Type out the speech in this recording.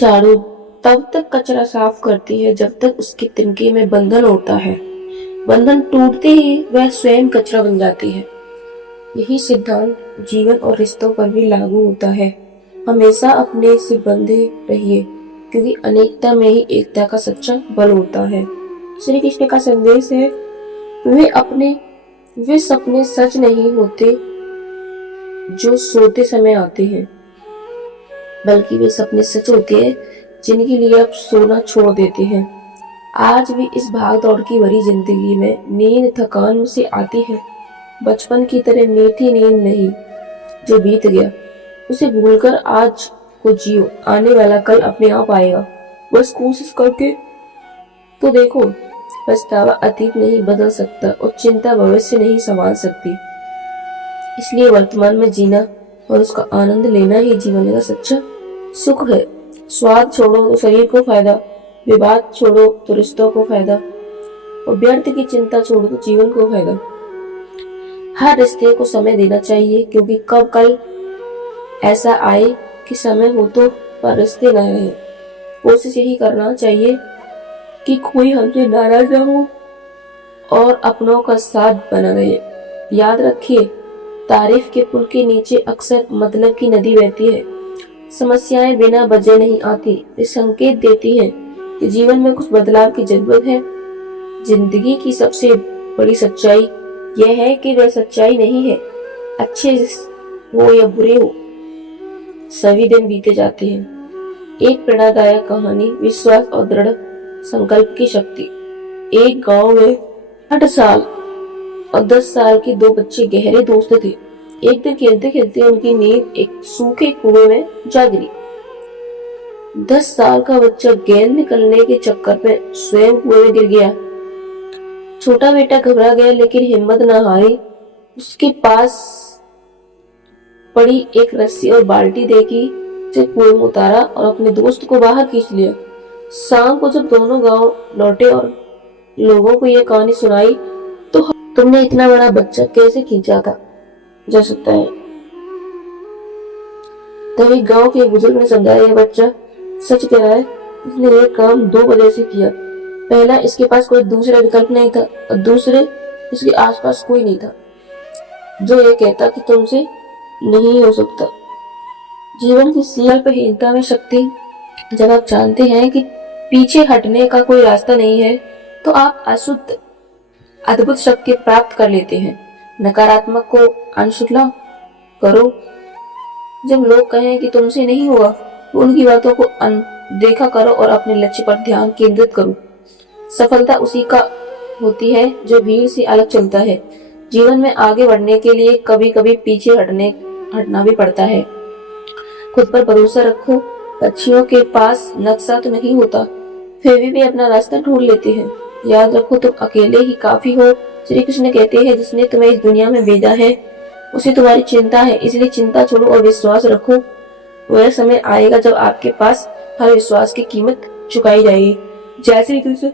झाड़ू तब तक कचरा साफ करती है जब तक उसके तिनके में बंधन होता है। बंधन टूटते ही वह स्वयं कचरा बन जाती है। यही सिद्धांत जीवन और रिश्तों पर भी लागू होता है। हमेशा अपने से बंधे रहिए, क्योंकि अनेकता में ही एकता का सच्चा बल होता है। श्री कृष्ण का संदेश है, वे सपने सच नहीं होते जो सोते समय आते हैं, बल्कि वे सपने सच होते हैं जिनके लिए आप सोना छोड़ देते हैं। आज भी इस भाग दौड़ की भरी जिंदगी में नींद थकान से आती है। बचपन की तरह मीठी नींद नहीं, जो बीत गया उसे भूलकर आज को जियो। आने वाला कल अपने आप आएगा, बस कोशिश करके तो देखो। पछतावा अतीत नहीं बदल सकता और चिंता भविष्य नहीं संभाल सकती। इसलिए वर्तमान में जीना और उसका आनंद लेना ही जीवन का सच्चा सुख है। स्वाद छोड़ो तो शरीर को फायदा, विवाद छोड़ो तो रिश्तों को फायदा, और व्यर्थ की चिंता छोड़ो तो जीवन को फायदा। हर रिश्ते को समय देना चाहिए, क्योंकि कब कल ऐसा आए कि समय हो तो पर रिश्ते न रहे। कोशिश यही करना चाहिए कि कोई हमसे नाराज न हो और अपनों का साथ बना रहे। याद रखिए, तारीफ के पुल के नीचे अक्सर मतलब की नदी बहती है। समस्याएं बिना वजह नहीं आती, वे संकेत देती हैं कि जीवन में कुछ बदलाव की जरूरत है। जिंदगी की सबसे बड़ी सच्चाई यह है कि वह सच्चाई नहीं है, अच्छे हो या बुरे हो, सभी दिन बीते जाते हैं। एक प्रेरणादायक कहानी, विश्वास और दृढ़ संकल्प की शक्ति। एक गांव में 8 साल और 10 साल के 2 बच्चे गहरे दोस्त थे। एक दिन खेलते खेलते उनकी नींद एक सूखे कुएं में जा गिरी। 10 साल का बच्चा गेंद निकलने के चक्कर में स्वयं कुएं में गिर गया। छोटा बेटा घबरा गया, लेकिन हिम्मत न हारी। उसके पास पड़ी एक रस्सी और बाल्टी देखी, उसे कुएं में उतारा और अपने दोस्त को बाहर खींच लिया। शाम को जब दोनों गांव लौटे और लोगों को यह कहानी सुनाई तो तुमने इतना बड़ा बच्चा कैसे खींचा था जा सकता है। तभी गांव के एक बुजुर्ग ने समझाया, यह बच्चा सच कह रहा है, इसने यह काम 2 वजह से किया। पहला, इसके पास कोई दूसरा विकल्प नहीं था, और दूसरे, इसके आसपास कोई नहीं था जो ये कहता कि तुमसे नहीं हो सकता। जीवन की संकल्पहीनता में शक्ति। जब आप जानते हैं कि पीछे हटने का कोई रास्ता नहीं है, तो आप अद्भुत शक्ति प्राप्त कर लेते हैं। नकारात्मक को अनसुला करो। जब लोग कहें कि तुमसे नहीं होगा, तो उनकी बातों को अनदेखा करो और अपने लक्ष्य पर ध्यान केंद्रित करो। सफलता उसी का होती है जो भीड़ से अलग चलता है। जीवन में आगे बढ़ने के लिए कभी कभी पीछे हटना भी पड़ता है। खुद पर भरोसा रखो। पक्षियों के पास नक्शा तो नहीं होता, फिर भी अपना रास्ता ढूंढ लेते हैं। याद रखो, तुम अकेले ही काफी हो। श्री कृष्ण कहते हैं, जिसने तुम्हें इस दुनिया में भेजा है उसे तुम्हारी चिंता है, इसलिए चिंता छोड़ो और विश्वास रखो। वह समय आएगा जब आपके पास हर विश्वास की कीमत चुकाई जाएगी। जय श्री कृष्ण।